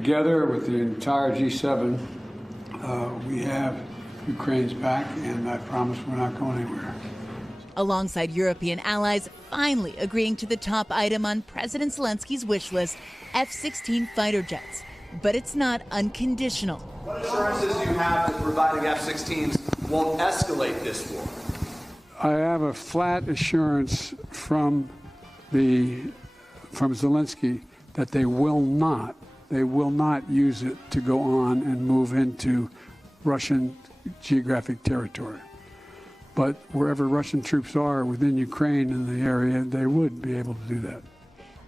Together with the entire G7, we have Ukraine's back, and I promise we're not going anywhere. Alongside European allies finally agreeing to the top item on President Zelensky's wish list, F-16 fighter jets. But it's not unconditional. What assurances do you have that providing F-16s won't escalate this war? I have a flat assurance from Zelensky that they will not use it to go on and move into Russian geographic territory. But wherever Russian troops are within Ukraine in the area, they would be able to do that.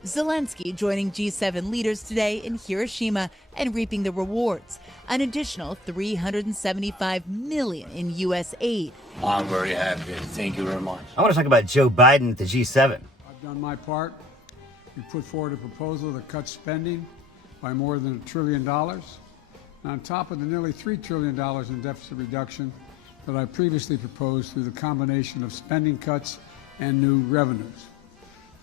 Zelensky joining G7 leaders today in Hiroshima and reaping the rewards, an additional $375 million in U.S. aid. I'm very happy. Thank you very much. I want to talk about Joe Biden at the G7. I've done my part. We put forward a proposal to cut spending by more than $1 trillion, on top of the nearly $3 trillion in deficit reduction that I previously proposed through the combination of spending cuts and new revenues.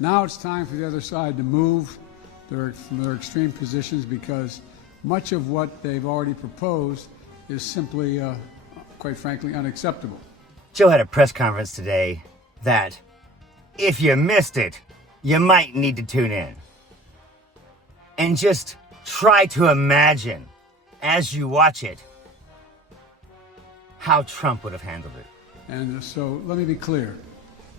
Now it's time for the other side to move from their extreme positions, because much of what they've already proposed is simply, quite frankly, unacceptable. Joe had a press conference today that, if you missed it, you might need to tune in. And just try to imagine, as you watch it, how Trump would have handled it. And so let me be clear.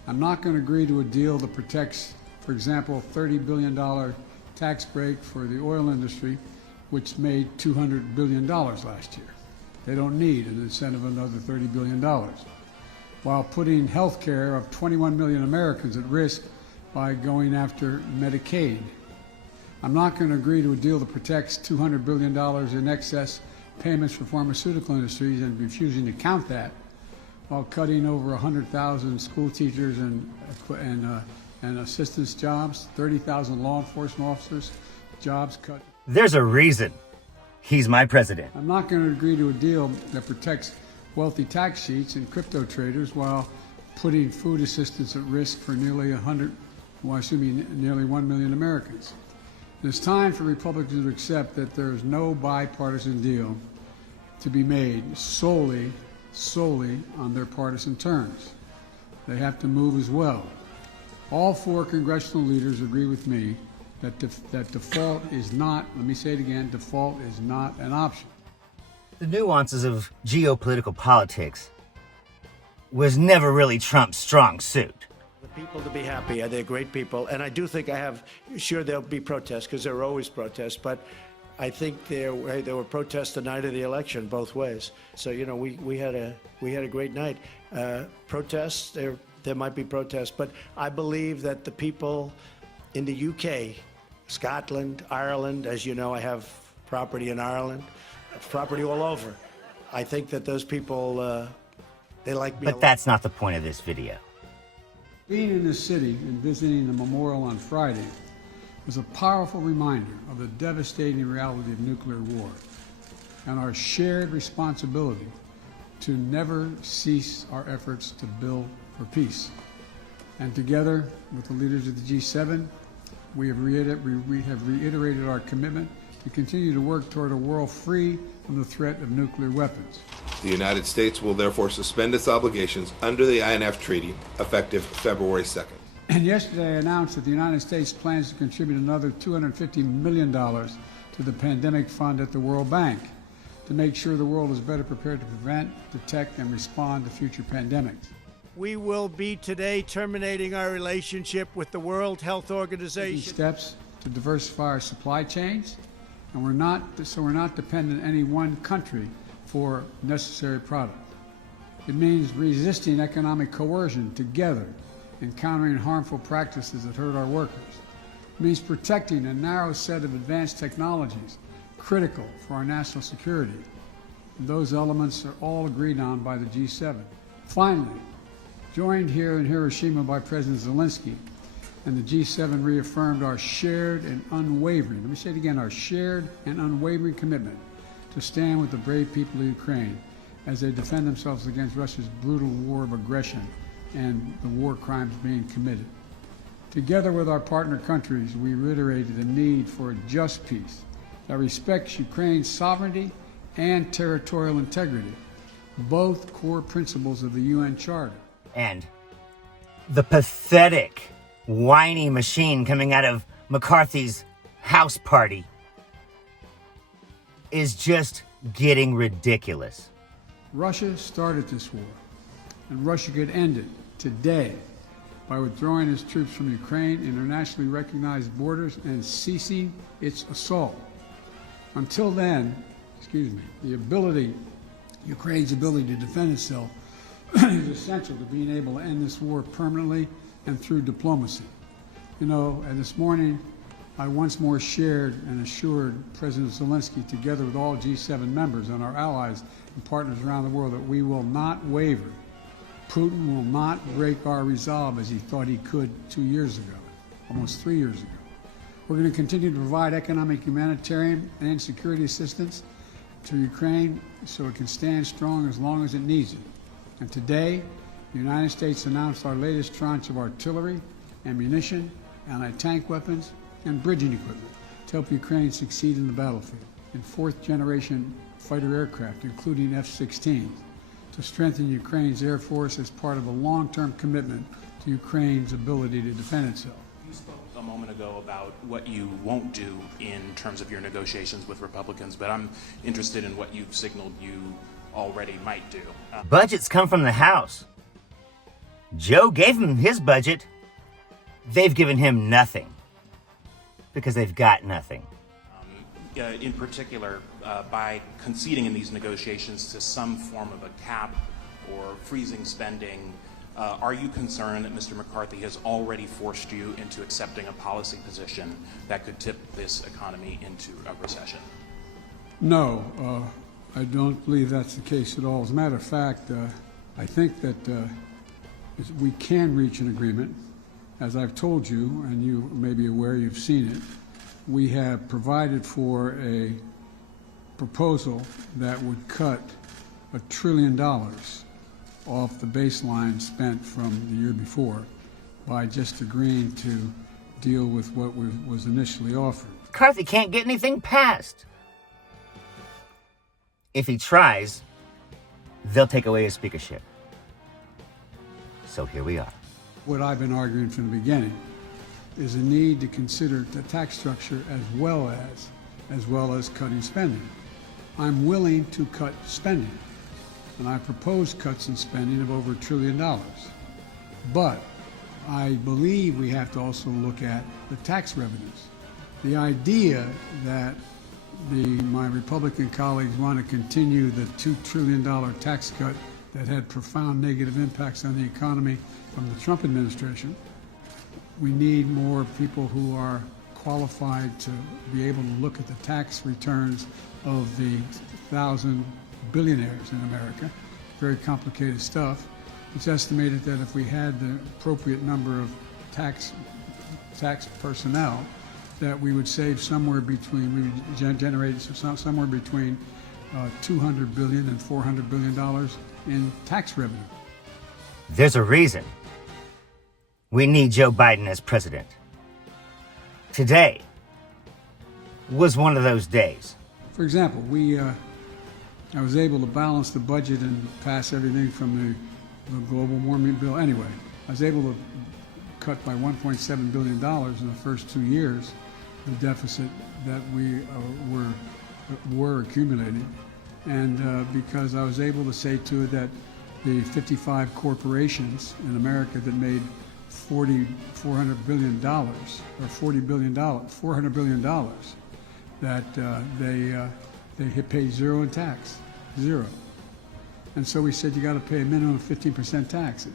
I'm not going to agree to a deal that protects, for example, $30 billion tax break for the oil industry, which made $200 billion last year. They don't need an incentive of another $30 billion, while putting health care of 21 million Americans at risk by going after Medicaid. I'm not going to agree to a deal that protects $200 billion in excess payments for pharmaceutical industries and refusing to count that, while cutting over 100,000 school teachers and assistance jobs, 30,000 law enforcement officers jobs cut. There's a reason he's my president. I'm not going to agree to a deal that protects wealthy tax sheets and crypto traders while putting food assistance at risk for nearly 1 million Americans. It's time for Republicans to accept that there is no bipartisan deal to be made solely on their partisan terms. They have to move as well. All 4 congressional leaders agree with me that default is not, let me say it again, default is not an option. The nuances of geopolitical politics was never really Trump's strong suit. The people to be happy. They're great people. And I do think sure there'll be protests, because there are always protests, but I think there were protests the night of the election both ways. So, you know, we had a great night. Protests, there might be protests, but I believe that the people in the UK, Scotland, Ireland, as you know, I have property in Ireland, property all over. I think that those people, they like me. But that's not the point of this video. Being in this city and visiting the memorial on Friday was a powerful reminder of the devastating reality of nuclear war and our shared responsibility to never cease our efforts to build for peace. And together with the leaders of the G7, we have reiterated our commitment to continue to work toward a world free from the threat of nuclear weapons. The United States will therefore suspend its obligations under the INF Treaty effective February 2nd. And yesterday I announced that the United States plans to contribute another $250 million to the pandemic fund at the World Bank to make sure the world is better prepared to prevent, detect, and respond to future pandemics. We will be today terminating our relationship with the World Health Organization. Taking steps to diversify our supply chains, and we're not dependent on any one country for necessary product. It means resisting economic coercion together and countering harmful practices that hurt our workers. It means protecting a narrow set of advanced technologies critical for our national security. And those elements are all agreed on by the G7. Finally, joined here in Hiroshima by President Zelensky, and the G7 reaffirmed our shared and unwavering, let me say it again, our shared and unwavering commitment to stand with the brave people of Ukraine as they defend themselves against Russia's brutal war of aggression and the war crimes being committed. Together with our partner countries, we reiterated the need for a just peace that respects Ukraine's sovereignty and territorial integrity, both core principles of the UN Charter. And the pathetic, whiny machine coming out of McCarthy's house party is just getting ridiculous. Russia started this war, and Russia could end it today by withdrawing its troops from Ukraine, internationally recognized borders, and ceasing its assault. Until then, Ukraine's ability to defend itself is essential to being able to end this war permanently and through diplomacy. You know, and this morning, I once more shared and assured President Zelensky, together with all G7 members and our allies and partners around the world, that we will not waver. Putin will not break our resolve as he thought he could 2 years ago, almost 3 years ago. We're going to continue to provide economic, humanitarian, and security assistance to Ukraine so it can stand strong as long as it needs it. And today, the United States announced our latest tranche of artillery, ammunition, anti-tank weapons, and bridging equipment to help Ukraine succeed in the battlefield. And fourth-generation fighter aircraft, including F-16s, to strengthen Ukraine's Air Force as part of a long-term commitment to Ukraine's ability to defend itself. You spoke a moment ago about what you won't do in terms of your negotiations with Republicans, but I'm interested in what you've signaled you already might do. Budgets come from the House. Joe gave him his budget. They've given him nothing because they've got nothing. In particular, by conceding in these negotiations to some form of a cap or freezing spending, are you concerned that Mr. McCarthy has already forced you into accepting a policy position that could tip this economy into a recession? No, I don't believe that's the case at all. As a matter of fact, I think that we can reach an agreement. As I've told you, and you may be aware, you've seen it, we have provided for a proposal that would cut $1 trillion off the baseline spent from the year before by just agreeing to deal with what was initially offered. McCarthy can't get anything passed. If he tries, they'll take away his speakership. So here we are. What I've been arguing from the beginning is a need to consider the tax structure as well as cutting spending. I'm willing to cut spending, and I propose cuts in spending of over $1 trillion. But I believe we have to also look at the tax revenues. The idea that my Republican colleagues want to continue the $2 trillion tax cut that had profound negative impacts on the economy from the Trump administration. We need more people who are qualified to be able to look at the tax returns of the 1,000 billionaires in America. Very complicated stuff. It's estimated that if we had the appropriate number of tax personnel, that we would save somewhere between, we would generate somewhere between $200 billion and $400 billion in tax revenue. There's a reason we need Joe Biden as president. Today was one of those days. For example, I was able to balance the budget and pass everything from the global warming bill. Anyway, I was able to cut by $1.7 billion in the first 2 years the deficit that we were accumulating. And because I was able to say to it that the 55 corporations in America that made $400 billion, or $400 billion, that they pay zero in tax, zero. And so we said you got to pay a minimum of 15% taxes.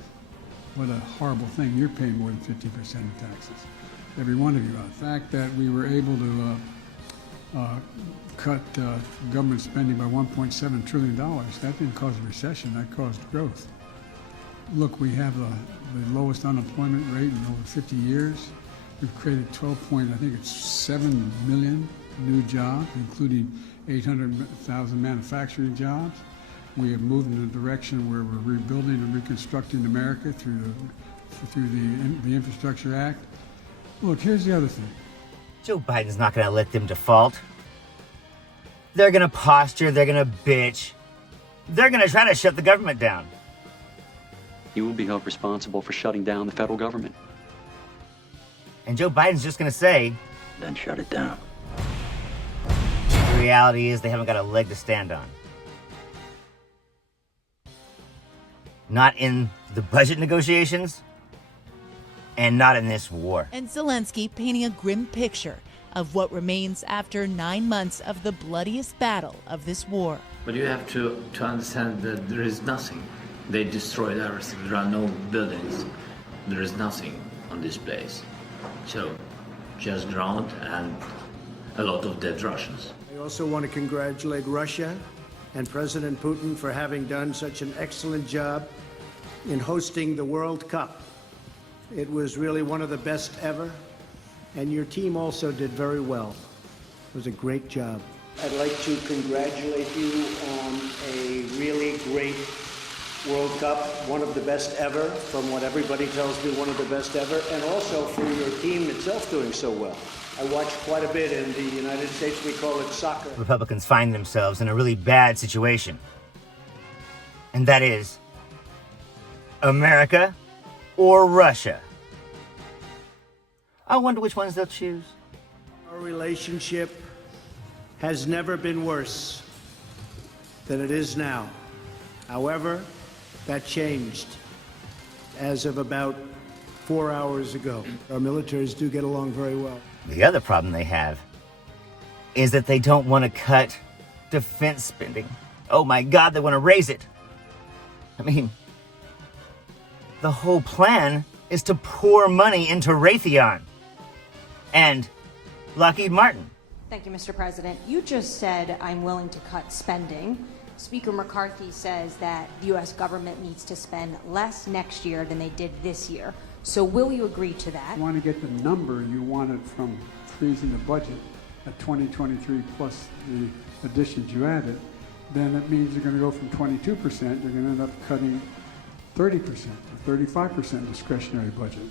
What a horrible thing! You're paying more than 15% in taxes, every one of you. The fact that we were able to cut government spending by $1.7 trillion, that didn't cause a recession, that caused growth. Look, we have the lowest unemployment rate in over 50 years. We've created 7 million new jobs, including 800,000 manufacturing jobs. We have moved in a direction where we're rebuilding and reconstructing America through the Infrastructure Act. Look, here's the other thing. Joe Biden's not going to let them default. They're gonna posture, they're gonna bitch. They're gonna try to shut the government down. You will be held responsible for shutting down the federal government. And Joe Biden's just gonna say, Then shut it down. the reality is they haven't got a leg to stand on. Not in the budget negotiations, and not in this war. And Zelensky painting a grim picture of what remains after 9 months of the bloodiest battle of this war. But you have to understand that there is nothing. They destroyed everything. There are no buildings. There is nothing on this place. So, just ground and a lot of dead Russians. I also want to congratulate Russia and President Putin for having done such an excellent job in hosting the World Cup. It was really one of the best ever, and your team also did very well. It was a great job. I'd like to congratulate you on a really great World Cup, one of the best ever, from what everybody tells me, one of the best ever, and also for your team itself doing so well. I watch quite a bit in the United States, we call it soccer. Republicans find themselves in a really bad situation. And that is America or Russia. I wonder which ones they'll choose. Our relationship has never been worse than it is now. However, that changed as of about 4 hours ago. Our militaries do get along very well. The other problem they have is that they don't want to cut defense spending. Oh my God, they want to raise it. I mean, the whole plan is to pour money into Raytheon and Lockheed Martin. Thank you, Mr. President. You just said, I'm willing to cut spending. Speaker McCarthy says that the U.S. government needs to spend less next year than they did this year. So will you agree to that? If you want to get the number you wanted from freezing the budget at 2023 plus the additions you added, then that means you're going to go from 22%, you're going to end up cutting 30% or 35% discretionary budget.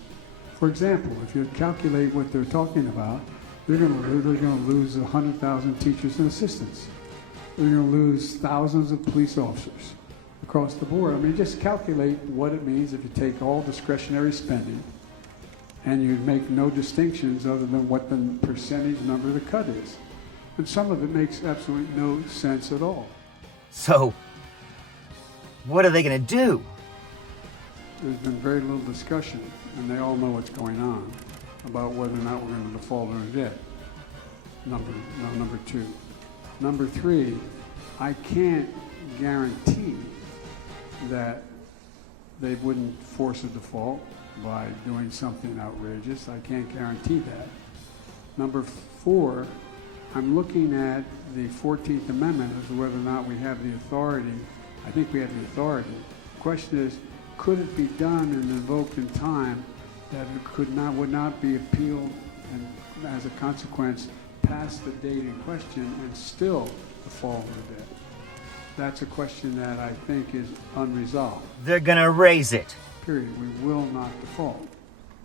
For example, if you calculate what they're talking about, they're going to lose 100,000 teachers and assistants. They're going to lose thousands of police officers across the board. I mean, just calculate what it means if you take all discretionary spending and you make no distinctions other than what the percentage number of the cut is. And some of it makes absolutely no sense at all. So, what are they going to do? There's been very little discussion, and they all know what's going on, about whether or not we're going to default on debt. Number two. Number three, I can't guarantee that they wouldn't force a default by doing something outrageous. I can't guarantee that. Number four, I'm looking at the 14th Amendment as to whether or not we have the authority. I think we have the authority. The question is, could it be done and invoked in time that it would not be appealed and as a consequence past the date in question and still default on the debt? That's a question that I think is unresolved. They're gonna raise it. Period. We will not default.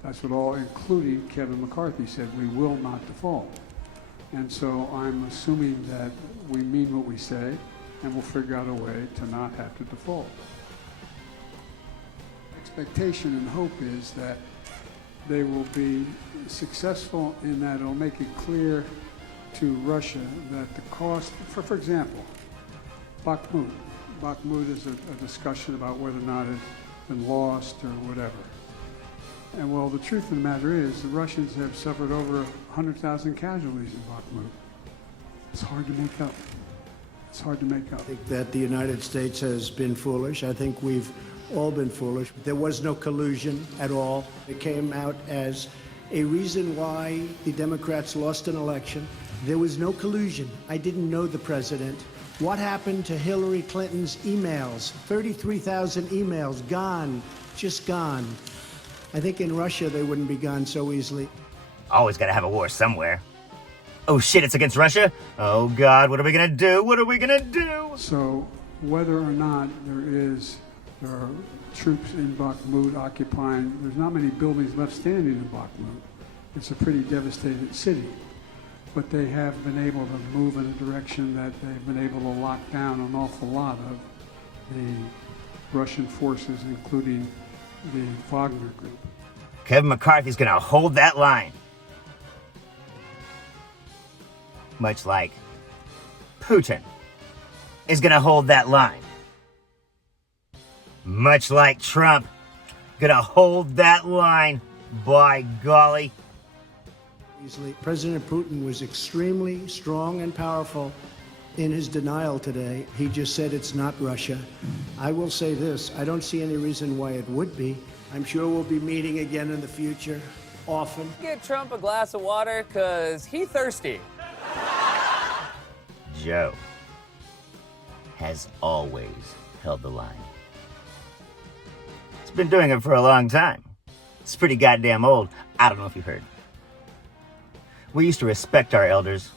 That's what all, including Kevin McCarthy, said. We will not default. And so I'm assuming that we mean what we say, and we'll figure out a way to not have to default. Expectation and hope is that they will be successful in that it'll make it clear to Russia that the cost, for example, Bakhmut. Bakhmut is a discussion about whether or not it's been lost or whatever. And well, the truth of the matter is the Russians have suffered over 100,000 casualties in Bakhmut. It's hard to make up. It's hard to make up. I think that the United States has been foolish. I think we've all been foolish. There was no collusion at all. It came out as a reason why the Democrats lost an election. There was no collusion. I didn't know the president. What happened to Hillary Clinton's emails? 33,000 emails, gone, just gone. I think in Russia they wouldn't be gone so easily. Always gotta have a war somewhere. Oh shit, it's against Russia? Oh God, what are we gonna do? What are we gonna do? So whether or not there are troops in Bakhmut occupying, there's not many buildings left standing in Bakhmut. It's a pretty devastated city. but they have been able to move in a direction that they've been able to lock down an awful lot of the Russian forces, including the Wagner Group. Kevin McCarthy's gonna hold that line. Much like Putin is gonna hold that line. Much like Trump, gonna hold that line, by golly. President Putin was extremely strong and powerful in his denial today. He just said it's not Russia. I will say this, I don't see any reason why it would be. I'm sure we'll be meeting again in the future, often. Get Trump a glass of water, cause he thirsty. Joe has always held the line. He's been doing it for a long time. It's pretty goddamn old. I don't know if you heard. We used to respect our elders.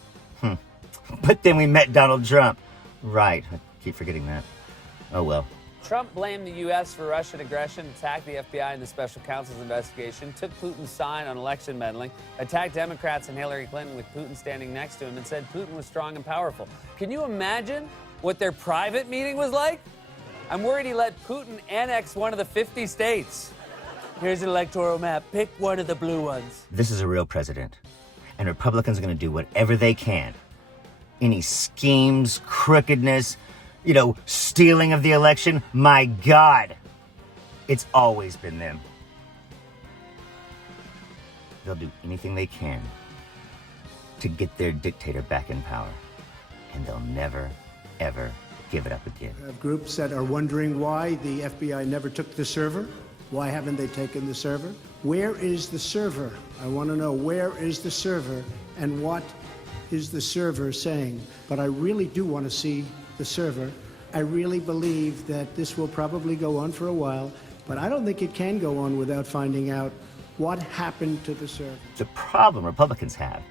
But then we met Donald Trump. Right, I keep forgetting that. Oh well. Trump blamed the U.S. for Russian aggression, attacked the FBI in the special counsel's investigation, took Putin's side on election meddling, attacked Democrats and Hillary Clinton with Putin standing next to him, and said Putin was strong and powerful. Can you imagine what their private meeting was like? I'm worried he let Putin annex one of the 50 states. Here's an electoral map. Pick one of the blue ones. This is a real president, and Republicans are going to do whatever they can. Any schemes, crookedness, stealing of the election, my God, it's always been them. They'll do anything they can to get their dictator back in power, and they'll never, ever give it up again. I have groups that are wondering why the FBI never took the server. Why haven't they taken the server? Where is the server? I want to know, where is the server and what is the server saying? But I really do want to see the server. I really believe that this will probably go on for a while, but I don't think it can go on without finding out what happened to the server. The problem Republicans have,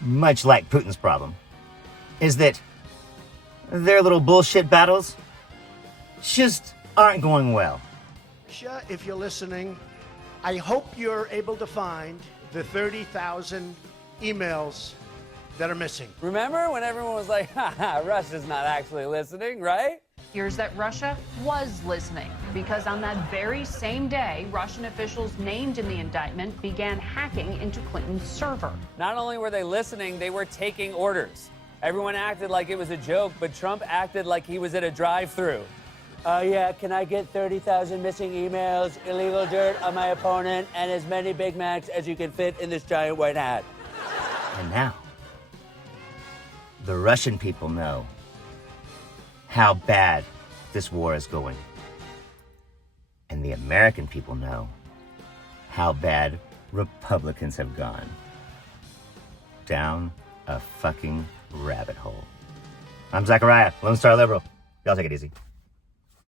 much like Putin's problem, is that their little bullshit battles just aren't going well. Russia, if you're listening, I hope you're able to find the 30,000 emails that are missing. Remember when everyone was like, Russia's not actually listening, right? Here's that Russia was listening, because on that very same day, Russian officials named in the indictment began hacking into Clinton's server. Not only were they listening, they were taking orders. Everyone acted like it was a joke, but Trump acted like he was at a drive-thru. Yeah, can I get 30,000 missing emails, illegal dirt on my opponent, and as many Big Macs as you can fit in this giant white hat? And now, the Russian people know how bad this war is going. And the American people know how bad Republicans have gone. Down a fucking rabbit hole. I'm Zachariah, Lone Star Liberal. Y'all take it easy.